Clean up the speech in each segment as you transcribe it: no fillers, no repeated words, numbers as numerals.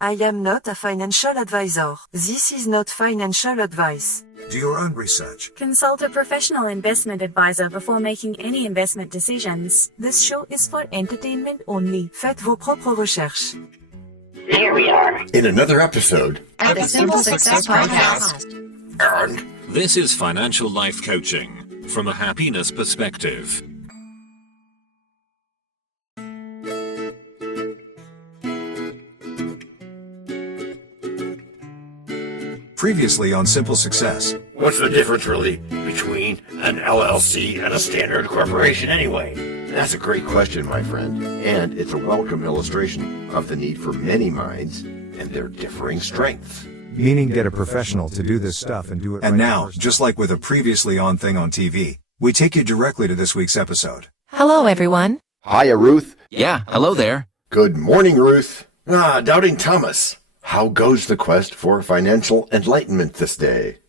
I am not a financial advisor. This is not financial advice. Do your own research. Consult a professional investment advisor before making any investment decisions. This show is for entertainment only. Faites vos propres recherches. Here we are in another episode of the Simple Success Podcast. And this is financial life coaching from a happiness perspective. Previously on Simple Success. What's the difference really between an LLC and a standard corporation anyway? That's a great question, my friend, and it's a welcome illustration of the need for many minds and their differing strengths. Meaning get a professional to do this stuff and do it right. And now, just like with a previously on thing on TV, we take you directly to this week's episode. Hello, everyone. Hiya, Ruth. Yeah, hello there. Good morning, Ruth. Doubting Thomas. How goes the quest for financial enlightenment this day?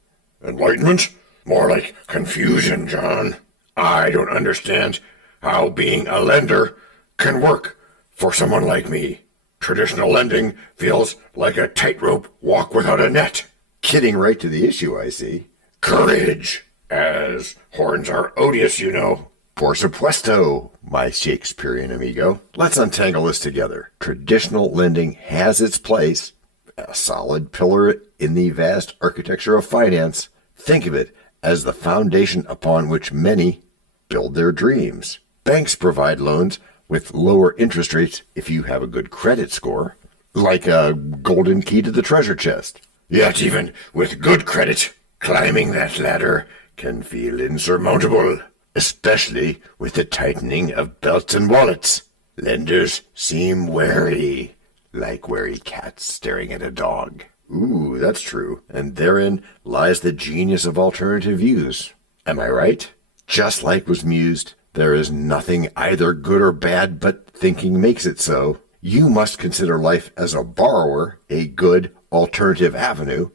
Enlightenment? More like confusion, John. I don't understand how being a lender can work for someone like me. Traditional lending feels like a tightrope walk without a net. Kidding right to the issue, I see. Courage, as horns are odious, you know. Por supuesto, my Shakespearean amigo. Let's untangle this together. Traditional lending has its place, a solid pillar in the vast architecture of finance. Think of it as the foundation upon which many build their dreams. Banks provide loans with lower interest rates if you have a good credit score, like a golden key to the treasure chest. Yet even with good credit, climbing that ladder can feel insurmountable, especially with the tightening of belts and wallets. Lenders seem wary, like wary cats staring at a dog. Ooh, that's true. And therein lies the genius of alternative views. Am I right? Just like was mused, there is nothing either good or bad, but thinking makes it so. You must consider life as a borrower a good alternative avenue,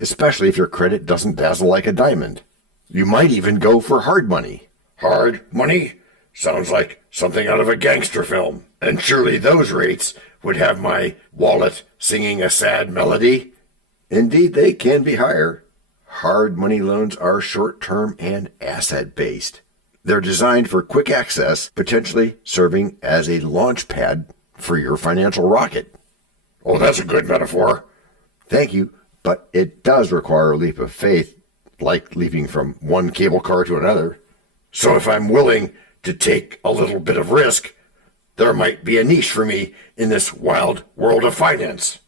especially if your credit doesn't dazzle like a diamond. You might even go for hard money. Hard money? Sounds like something out of a gangster film. And surely those rates would have my wallet singing a sad melody. Indeed, they can be higher. Hard money loans are short-term and asset-based. They're designed for quick access, potentially serving as a launch pad for your financial rocket. Oh, that's a good metaphor. Thank you, but it does require a leap of faith, like leaping from one cable car to another. So if I'm willing to take a little bit of risk, there might be a niche for me in this wild world of finance.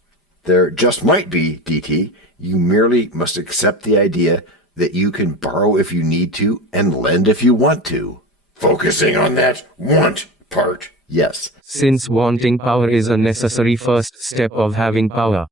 There just might be, DT. You merely must accept the idea that you can borrow if you need to and lend if you want to. Focusing on that want part. Yes. Since wanting power is a necessary first step of having power.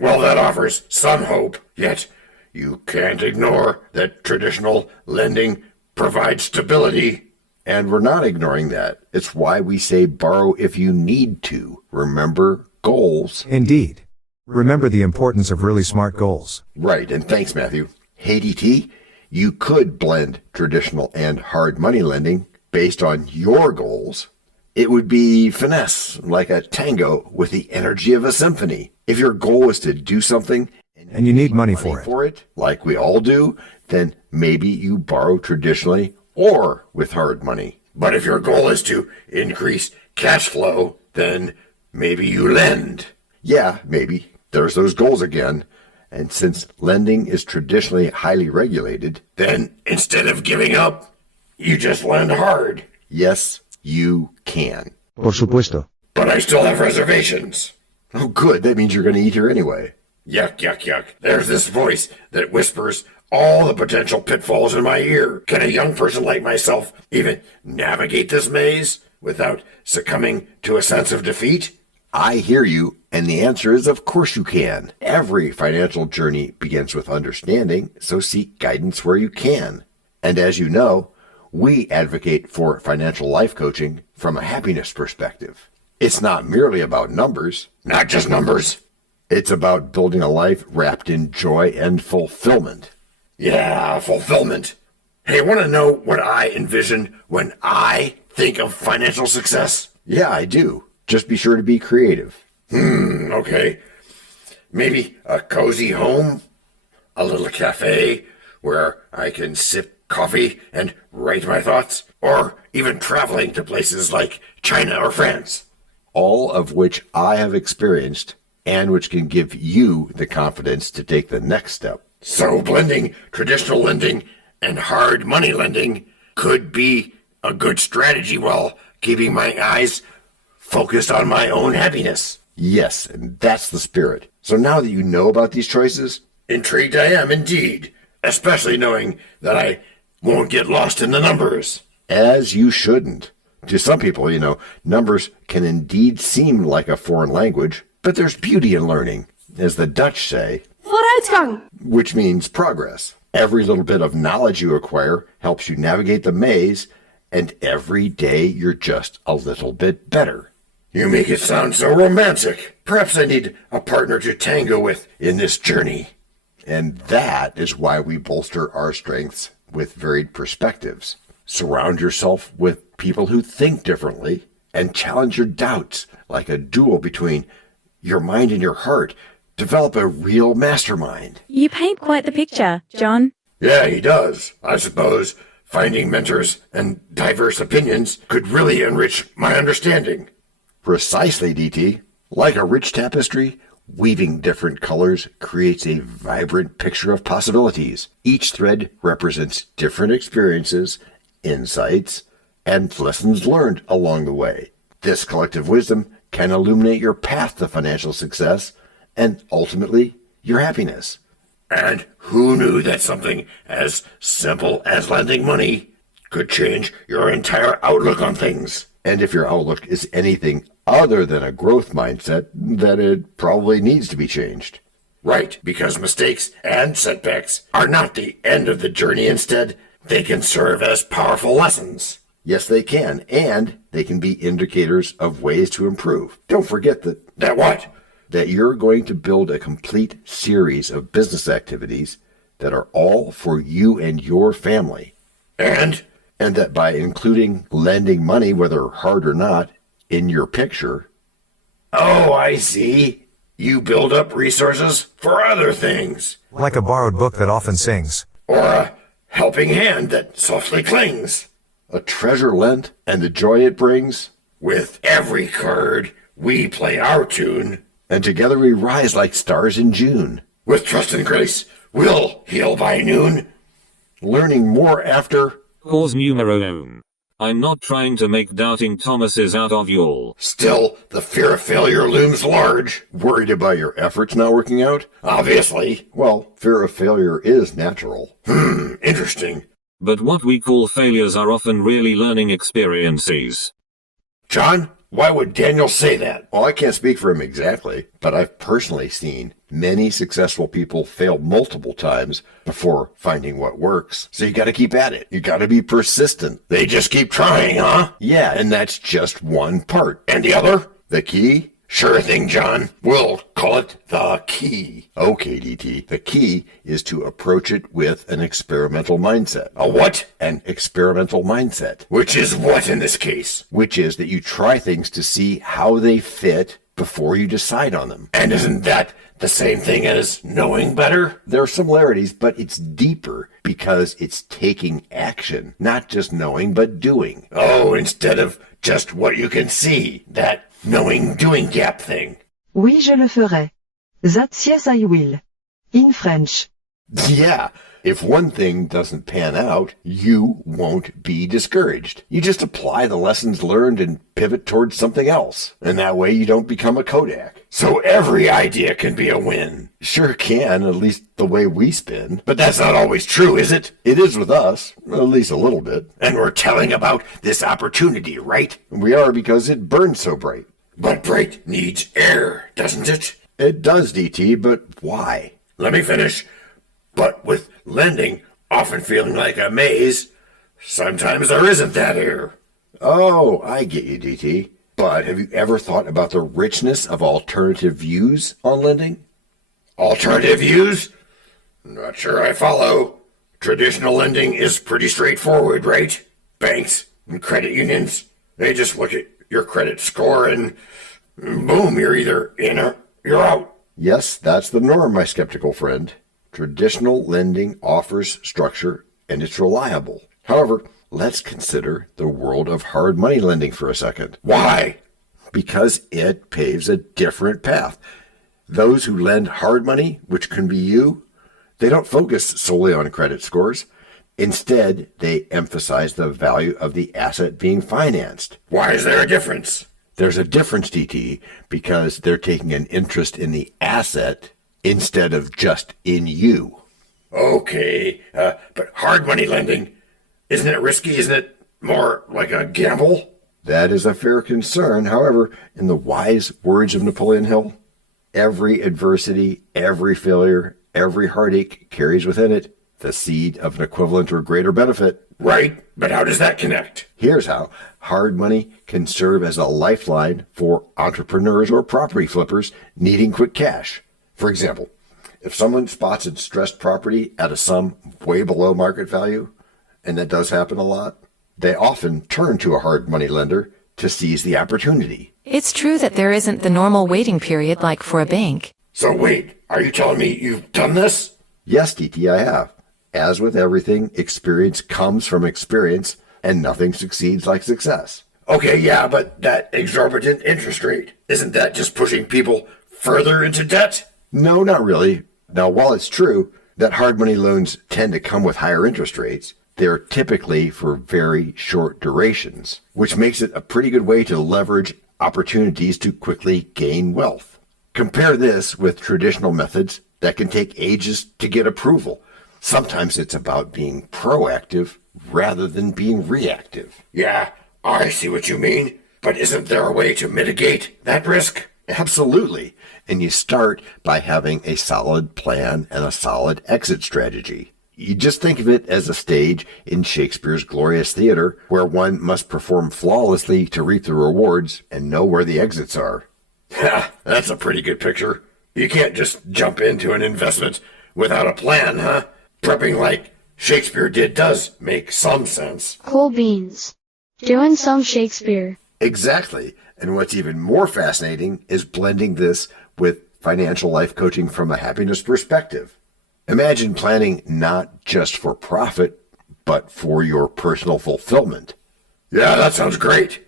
Well, that offers some hope, yet you can't ignore that traditional lending provides stability. And we're not ignoring that. It's why we say borrow if you need to. Remember goals. Indeed. Remember the importance of really smart goals. Right, and thanks, Matthew. Hey, DT, you could blend traditional and hard money lending based on your goals. It would be finesse, like a tango with the energy of a symphony. If your goal is to do something and you need money for it, like we all do, then maybe you borrow traditionally or with hard money. But if your goal is to increase cash flow, then maybe you lend. Yeah, maybe. There's those goals again. And since lending is traditionally highly regulated, then instead of giving up, you just lend hard. Yes, you can. Por supuesto. But I still have reservations. Oh, good. That means you're going to eat here anyway. Yuck, yuck, yuck. There's this voice that whispers all the potential pitfalls in my ear. Can a young person like myself even navigate this maze without succumbing to a sense of defeat? I hear you, and the answer is of course you can. Every financial journey begins with understanding, so seek guidance where you can. And as you know, we advocate for financial life coaching from a happiness perspective. It's not merely about numbers, not just numbers. It's about building a life wrapped in joy and fulfillment. Yeah, fulfillment. Hey, want to know what I envision when I think of financial success? Yeah, I do. Just be sure to be creative. Okay. Maybe a cozy home? A little cafe where I can sip coffee and write my thoughts? Or even traveling to places like China or France? All of which I have experienced and which can give you the confidence to take the next step. So blending traditional lending and hard money lending could be a good strategy while keeping my eyes focused on my own happiness. Yes, and that's the spirit. So now that you know about these choices, intrigued I am indeed, especially knowing that I won't get lost in the numbers. As you shouldn't. To some people, numbers can indeed seem like a foreign language, but there's beauty in learning, as the Dutch say, Vooruitgang! Which means progress. Every little bit of knowledge you acquire helps you navigate the maze, and every day you're just a little bit better. You make it sound so romantic. Perhaps I need a partner to tango with in this journey. And that is why we bolster our strengths with varied perspectives. Surround yourself with people who think differently and challenge your doubts like a duel between your mind and your heart. Develop a real mastermind. You paint quite the picture, John. Yeah, he does. I suppose finding mentors and diverse opinions could really enrich my understanding. Precisely, DT. Like a rich tapestry, weaving different colors creates a vibrant picture of possibilities. Each thread represents different experiences, insights, and lessons learned along the way. This collective wisdom can illuminate your path to financial success and ultimately your happiness. And who knew that something as simple as lending money could change your entire outlook on things? And if your outlook is anything other than a growth mindset, then it probably needs to be changed. Right, because mistakes and setbacks are not the end of the journey. Instead, they can serve as powerful lessons. Yes, they can, and they can be indicators of ways to improve. Don't forget that... That what? That you're going to build a complete series of business activities that are all for you and your family. And that by including lending money, whether hard or not, in your picture... Oh, I see. You build up resources for other things. Like a borrowed book that often sings. Or a helping hand that softly clings. A treasure lent and the joy it brings. With every card, we play our tune. And together we rise like stars in June. With trust and grace, we'll heal by noon. Learning more after... Cause numero uno. I'm not trying to make doubting Thomases out of y'all. Still, the fear of failure looms large. Worried about your efforts not working out? Obviously. Well, fear of failure is natural. Interesting. But what we call failures are often really learning experiences. John, why would Daniel say that? Well, I can't speak for him exactly, but I've personally seen many successful people fail multiple times before finding what works. So you gotta keep at it. You gotta be persistent. They just keep trying, huh? Yeah, and that's just one part. And the other? The key? Sure thing, John. We'll call it the key. Okay, DT. The key is to approach it with an experimental mindset. A what? An experimental mindset. Which is what in this case? Which is that you try things to see how they fit before you decide on them. And isn't that the same thing as knowing better? There are similarities, but it's deeper because it's taking action, not just knowing, but doing. Oh, instead of just what you can see, that knowing-doing gap thing. Oui, je le ferai. That's yes, I will. In French. Yeah, if one thing doesn't pan out, you won't be discouraged. You just apply the lessons learned and pivot towards something else. And that way you don't become a Kodak. So every idea can be a win. Sure can, at least the way we spin. But that's not always true, is it? It is with us, at least a little bit. And we're telling about this opportunity, right? We are, because it burns so bright. But bright needs air, doesn't it? It does, DT, but why? Let me finish. But with lending often feeling like a maze, sometimes there isn't that air. Oh, I get you, DT. But have you ever thought about the richness of alternative views on lending? Alternative views? Not sure I follow. Traditional lending is pretty straightforward, right? Banks and credit unions, they just look at your credit score and boom, you're either in or you're out. Yes, that's the norm, my skeptical friend. Traditional lending offers structure and it's reliable. However, let's consider the world of hard money lending for a second. Why? Because it paves a different path. Those who lend hard money, which can be you, they don't focus solely on credit scores. Instead, they emphasize the value of the asset being financed. Why is there a difference? There's a difference, DT, because they're taking an interest in the asset instead of just in you. Okay, but hard money lending, isn't it risky? Isn't it more like a gamble? That is a fair concern. However, in the wise words of Napoleon Hill, every adversity, every failure, every heartache carries within it the seed of an equivalent or greater benefit. Right, but how does that connect? Here's how. Hard money can serve as a lifeline for entrepreneurs or property flippers needing quick cash. For example, if someone spots a distressed property at a sum way below market value, and that does happen a lot, they often turn to a hard money lender to seize the opportunity. It's true that there isn't the normal waiting period like for a bank. So wait, are you telling me you've done this? Yes, DT, I have. As with everything, experience comes from experience, and nothing succeeds like success. Okay, yeah, but that exorbitant interest rate, isn't that just pushing people further into debt? No, not really. Now, while it's true that hard money loans tend to come with higher interest rates, they're typically for very short durations, which makes it a pretty good way to leverage opportunities to quickly gain wealth. Compare this with traditional methods that can take ages to get approval. Sometimes it's about being proactive rather than being reactive. Yeah, I see what you mean. But isn't there a way to mitigate that risk? Absolutely. And you start by having a solid plan and a solid exit strategy. You just think of it as a stage in Shakespeare's glorious theater where one must perform flawlessly to reap the rewards and know where the exits are. Ha, that's a pretty good picture. You can't just jump into an investment without a plan, huh? Prepping like Shakespeare did does make some sense. Cool beans. Doing some Shakespeare. Exactly. And what's even more fascinating is blending this with financial life coaching from a happiness perspective. Imagine planning not just for profit, but for your personal fulfillment. Yeah, that sounds great.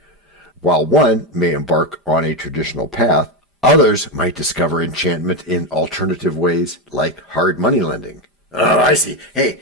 While one may embark on a traditional path, others might discover enchantment in alternative ways like hard money lending. Oh, I see. Hey,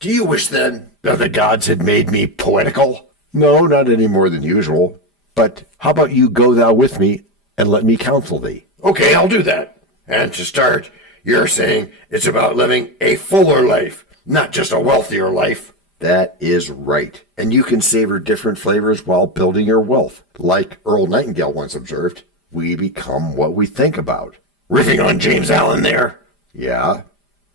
do you wish then that the gods had made me poetical? No, not any more than usual. But how about you go thou with me and let me counsel thee? Okay, I'll do that. And to start, you're saying it's about living a fuller life, not just a wealthier life. That is right. And you can savor different flavors while building your wealth. Like Earl Nightingale once observed, we become what we think about. Riffing on James Allen there. Yeah,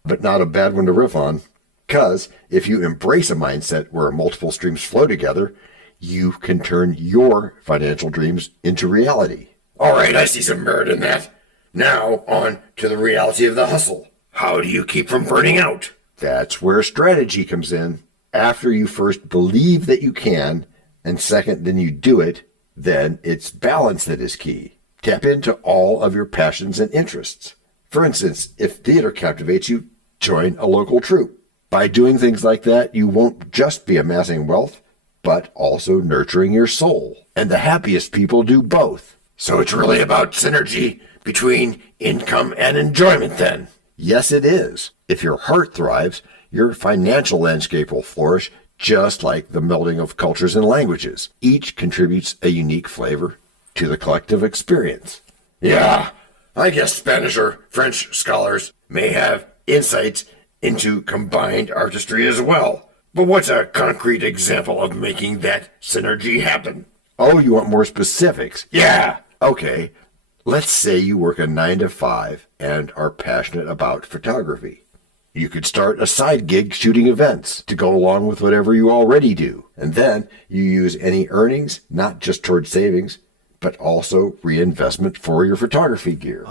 but not a bad one to riff on. 'Cause if you embrace a mindset where multiple streams flow together, you can turn your financial dreams into reality. All right, I see some merit in that. Now on to the reality of the hustle. How do you keep from burning out? That's where strategy comes in. After you first believe that you can, and second, then you do it, then it's balance that is key. Tap into all of your passions and interests. For instance, if theater captivates you, join a local troupe. By doing things like that, you won't just be amassing wealth, but also nurturing your soul. And the happiest people do both. So it's really about synergy between income and enjoyment then. Yes, it is. If your heart thrives, your financial landscape will flourish, just like the melding of cultures and languages. Each contributes a unique flavor to the collective experience. Yeah, I guess Spanish or French scholars may have insights into combined artistry as well. But what's a concrete example of making that synergy happen? Oh, you want more specifics? Yeah. Okay. Let's say you work a 9 to 5 and are passionate about photography. You could start a side gig shooting events to go along with whatever you already do. And then you use any earnings, not just towards savings, but also reinvestment for your photography gear.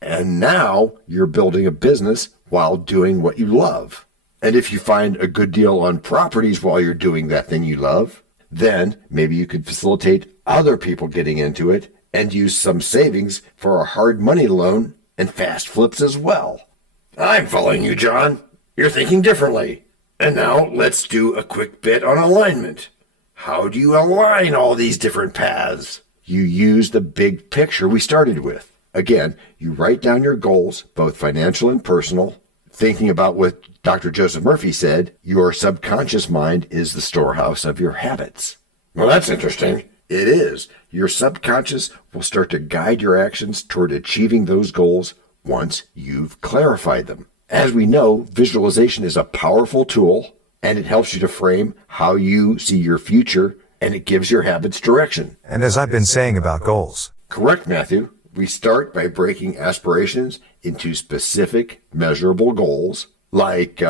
And now you're building a business while doing what you love. And if you find a good deal on properties while you're doing that thing you love, then maybe you could facilitate other people getting into it and use some savings for a hard money loan and fast flips as well. I'm following you, John. You're thinking differently. And now let's do a quick bit on alignment. How do you align all these different paths? You use the big picture we started with. Again, you write down your goals, both financial and personal, thinking about what Dr. Joseph Murphy said, your subconscious mind is the storehouse of your habits. Well, that's interesting. It is. Your subconscious will start to guide your actions toward achieving those goals once you've clarified them. As we know, visualization is a powerful tool, and it helps you to frame how you see your future, and it gives your habits direction. And as I've been saying about goals. Correct, Matthew. We start by breaking aspirations into specific, measurable goals. Like,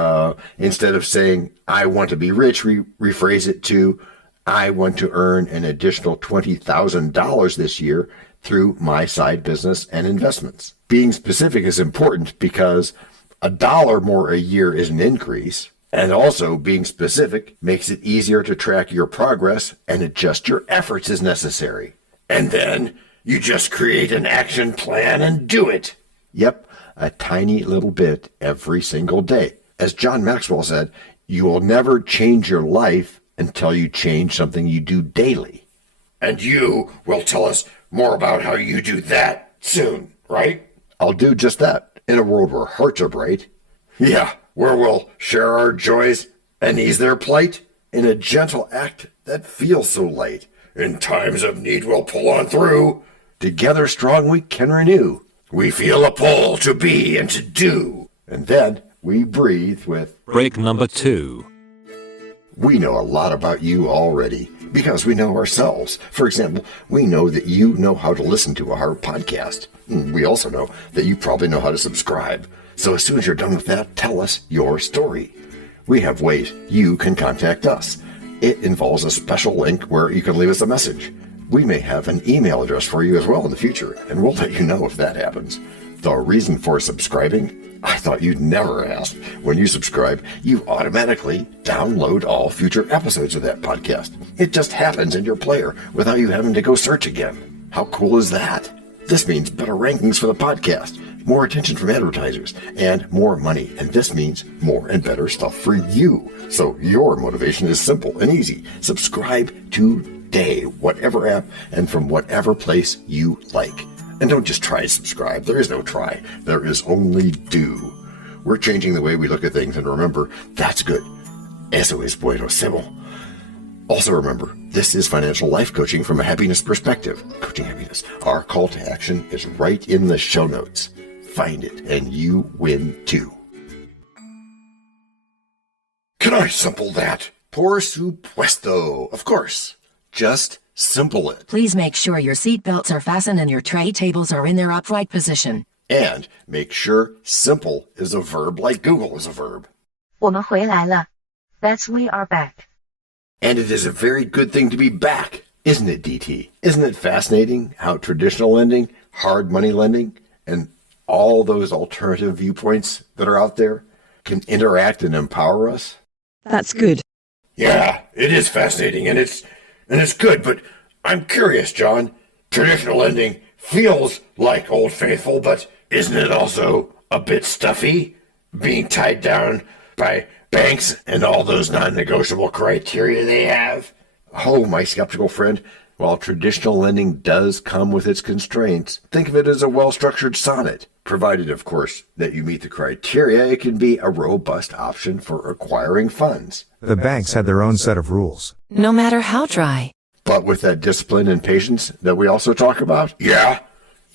instead of saying, I want to be rich, we rephrase it to, I want to earn an additional $20,000 this year through my side business and investments. Being specific is important because $1 more a year is an increase. And also, being specific makes it easier to track your progress and adjust your efforts as necessary. And then you just create an action plan and do it. Yep, a tiny little bit every single day. As John Maxwell said, you will never change your life until you change something you do daily. And you will tell us more about how you do that soon, right? I'll do just that in a world where hearts are bright. Yeah, where we'll share our joys and ease their plight in a gentle act that feels so light. In times of need we'll pull on through. Together strong we can renew. We feel a pull to be and to do. And then we breathe with break number 2. We know a lot about you already because we know ourselves. For example, we know that you know how to listen to our podcast. We also know that you probably know how to subscribe. So as soon as you're done with that, tell us your story. We have ways you can contact us. It involves a special link where you can leave us a message. We may have an email address for you as well in the future, and we'll let you know if that happens. The reason for subscribing? I thought you'd never ask. When you subscribe, you automatically download all future episodes of that podcast. It just happens in your player without you having to go search again. How cool is that? This means better rankings for the podcast, more attention from advertisers, and more money. And this means more and better stuff for you. So your motivation is simple and easy. Subscribe today, whatever app and from whatever place you like. And don't just try to subscribe. There is no try. There is only do. We're changing the way we look at things, and remember, that's good. Eso es buenísimo. Also remember, this is financial life coaching from a happiness perspective. Coaching happiness. Our call to action is right in the show notes. Find it, and you win too. Can I simple that? Por supuesto. Of course. Just simple it. Please make sure your seatbelts are fastened and your tray tables are in their upright position. And make sure simple is a verb like Google is a verb. 我们回来了. That's we are back. And it is a very good thing to be back, isn't it, DT? Isn't it fascinating how traditional lending, hard money lending, and all those alternative viewpoints that are out there can interact and empower us? That's good. Yeah, it is fascinating, and it's good, but I'm curious, John. Traditional lending feels like Old Faithful, but isn't it also a bit stuffy? Being tied down by banks and all those non-negotiable criteria they have? Oh, my skeptical friend, while traditional lending does come with its constraints, think of it as a well-structured sonnet. Provided, of course, that you meet the criteria, it can be a robust option for acquiring funds. The banks had their own set of rules. No matter how dry. But with that discipline and patience that we also talk about, yeah,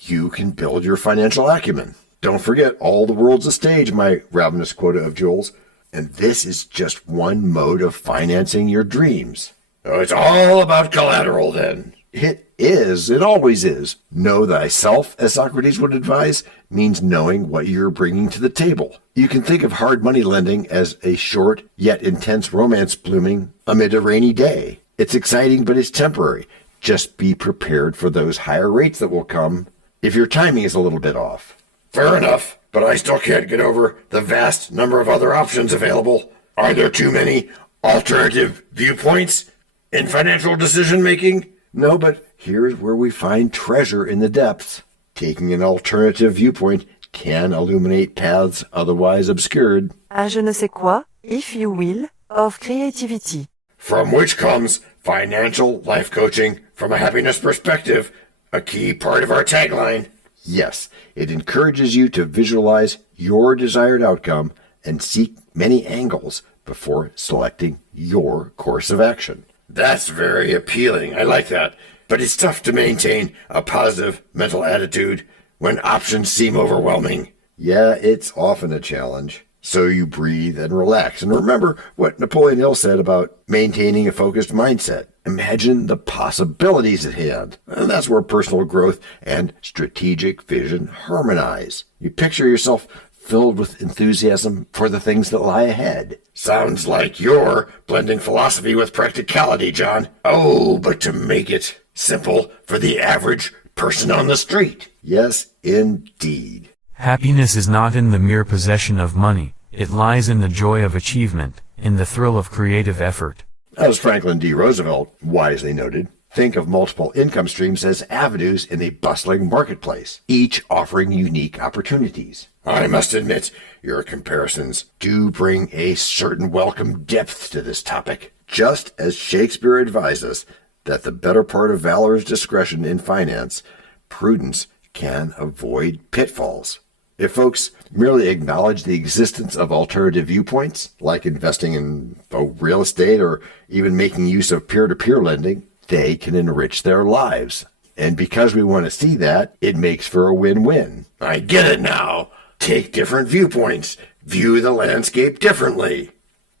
you can build your financial acumen. Don't forget, all the world's a stage, my ravenous quota of jewels. And this is just one mode of financing your dreams. Oh, it's all about collateral then. It is. It always is. Know thyself, as Socrates would advise, means knowing what you're bringing to the table. You can think of hard money lending as a short yet intense romance blooming amid a rainy day. It's exciting, but it's temporary. Just be prepared for those higher rates that will come if your timing is a little bit off. Fair enough, but I still can't get over the vast number of other options available. Are there too many alternative viewpoints in financial decision-making? No, but here's where we find treasure in the depths. Taking an alternative viewpoint can illuminate paths otherwise obscured. À je ne sais quoi, if you will, of creativity. From which comes financial life coaching from a happiness perspective, a key part of our tagline. Yes, it encourages you to visualize your desired outcome and seek many angles before selecting your course of action. That's very appealing. I like that. But it's tough to maintain a positive mental attitude when options seem overwhelming. Yeah, it's often a challenge. So you breathe and relax. And remember what Napoleon Hill said about maintaining a focused mindset. Imagine the possibilities at hand. And that's where personal growth and strategic vision harmonize. You picture yourself filled with enthusiasm for the things that lie ahead. Sounds like you're blending philosophy with practicality, John. Oh, but to make it simple for the average person on the street. Yes, indeed. Happiness is not in the mere possession of money, it lies in the joy of achievement, in the thrill of creative effort. As Franklin D. Roosevelt wisely noted, think of multiple income streams as avenues in a bustling marketplace, each offering unique opportunities. I must admit, your comparisons do bring a certain welcome depth to this topic, just as Shakespeare advised us that the better part of valor is discretion in finance, prudence can avoid pitfalls. If folks merely acknowledge the existence of alternative viewpoints, like investing in real estate or even making use of peer-to-peer lending, they can enrich their lives. And because we want to see that, it makes for a win-win. I get it now. Take different viewpoints. View the landscape differently.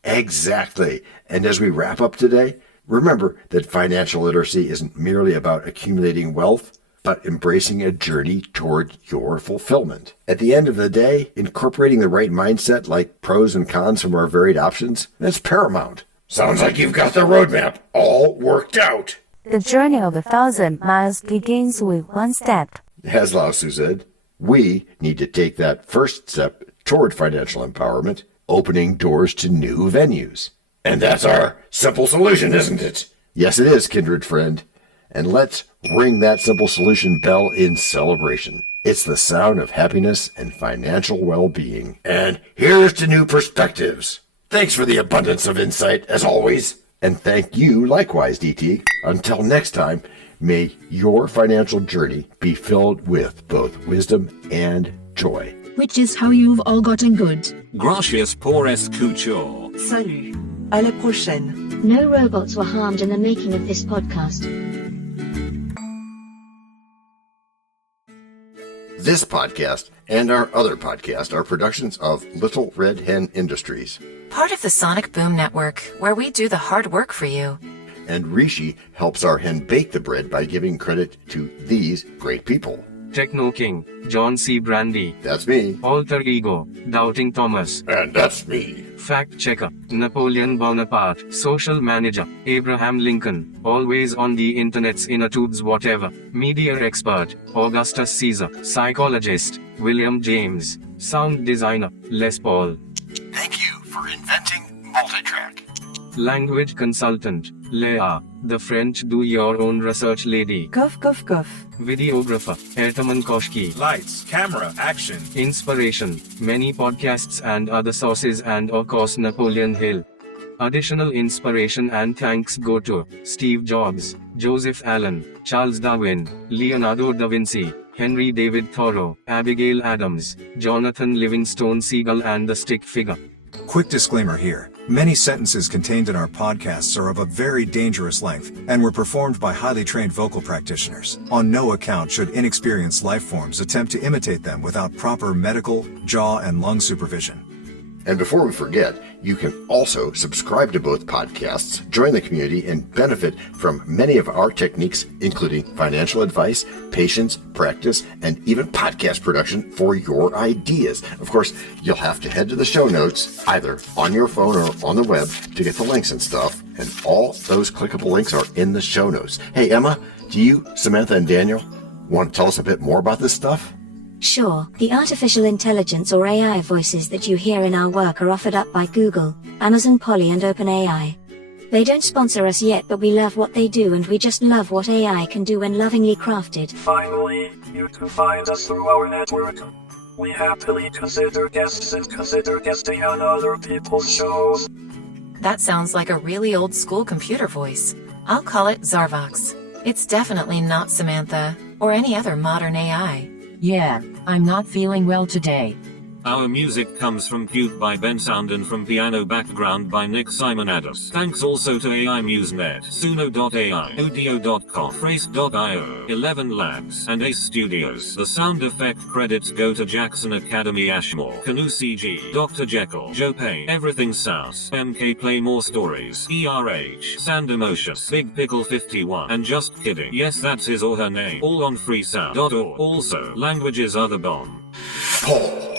Exactly. And as we wrap up today, remember that financial literacy isn't merely about accumulating wealth, but embracing a journey toward your fulfillment. At the end of the day, incorporating the right mindset like pros and cons from our varied options, that's paramount. Sounds like you've got the roadmap all worked out. The journey of 1,000 miles begins with one step. As Lao Tzu said, we need to take that first step toward financial empowerment, opening doors to new venues. And that's our simple solution, isn't it? Yes, it is, kindred friend. And let's ring that simple solution bell in celebration. It's the sound of happiness and financial well-being. And here's to new perspectives. Thanks for the abundance of insight, as always. And thank you likewise, DT. Until next time, may your financial journey be filled with both wisdom and joy. Which is how you've all gotten good. Gracias por escuchar. Salut. À la prochaine. No robots were harmed in the making of this podcast. This podcast and our other podcast are productions of Little Red Hen Industries. Part of the Sonic Boom Network, where we do the hard work for you. And Rishi helps our hen bake the bread by giving credit to these great people. Techno King, John Brandy. That's me. Alter Ego, Doubting Thomas. And that's me. Fact Checker, Napoleon Bonaparte. Social Manager, Abraham Lincoln. Always on the internet's inner tubes whatever. Media Expert, Augustus Caesar. Psychologist, William James. Sound Designer, Les Paul. Thank you for inventing multitrack. Language Consultant, Leah, the French do-your-own research lady. Cough, cough, cough. Videographer, Ertaman Koshki. Lights, camera, action. Inspiration, many podcasts and other sources and of course Napoleon Hill. Additional inspiration and thanks go to Steve Jobs, Joseph Allen, Charles Darwin, Leonardo da Vinci, Henry David Thoreau, Abigail Adams, Jonathan Livingstone Seagull and the Stick Figure. Quick disclaimer here. Many sentences contained in our podcasts are of a very dangerous length, and were performed by highly trained vocal practitioners. On no account should inexperienced life forms attempt to imitate them without proper medical, jaw, and lung supervision. And before we forget, you can also subscribe to both podcasts, join the community, and benefit from many of our techniques, including financial advice, patience, practice, and even podcast production for your ideas. Of course, you'll have to head to the show notes, either on your phone or on the web, to get the links and stuff. And all those clickable links are in the show notes. Hey, Emma, do you, Samantha, and Daniel want to tell us a bit more about this stuff? Sure, the artificial intelligence or AI voices that you hear in our work are offered up by Google, Amazon Polly and OpenAI. They don't sponsor us yet, but we love what they do and we just love what AI can do when lovingly crafted. Finally, you can find us through our network. We happily consider guests and consider guesting on other people's shows. That sounds like a really old school computer voice. I'll call it Zarvox. It's definitely not Samantha, or any other modern AI. Yeah, I'm not feeling well today. Our music comes from Cube by Ben Sound and from Piano Background by Nick Simonados. Thanks also to AI MuseNet, Suno.ai, Audio.com, Phrase.io, 11 Labs, and Ace Studios. The sound effect credits go to Jackson Academy Ashmore, Canoe CG, Dr. Jekyll, Joe Payne, Everything Sounds, MK Play More Stories, ERH, Sand Emotions, Big Pickle 51, and Just Kidding. Yes, that's his or her name. All on freesound.org. Also, languages are the bomb. Paul.